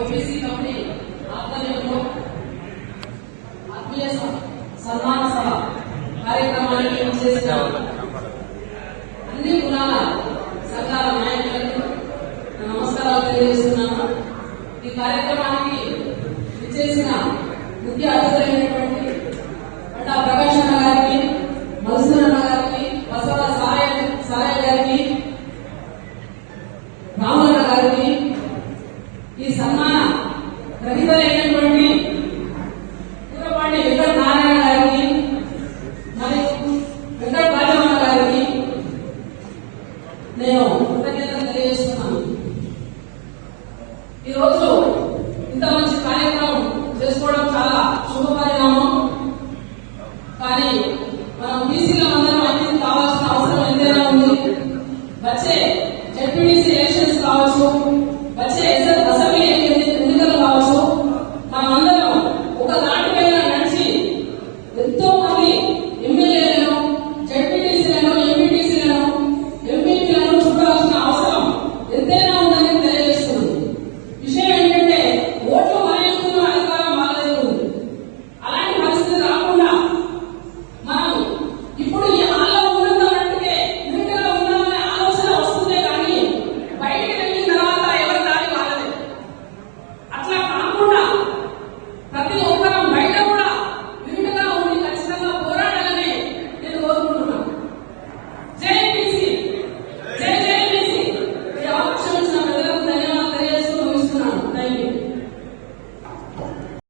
OBC committee ఆధ్వర్యంలో ఆత్మీయ సన్మాన సభ కార్యక్రమానికి చేసిన అన్ని కులాల సంఘాల నాయకులకు నమస్కారాలు తెలియజేస్తున్నాను. ఈ కార్యక్రమానికి విచ్చేసిన ముఖ్య అతిథులైనటువంటి బండా ప్రకాష్ అన్న గారికి, మధుసూదన్ అన్న గారికి, బసవ సాయ గారికి, రాములన్న గారికి, ఈ సన్మాన గ్రహీతలైనటువంటి కూరపాటి వెంకట నారాయణ గారికి మరియు వెంకట రాజమన్న గారికి నేను కృతజ్ఞతలు తెలియజేస్తున్నాను. ఈరోజు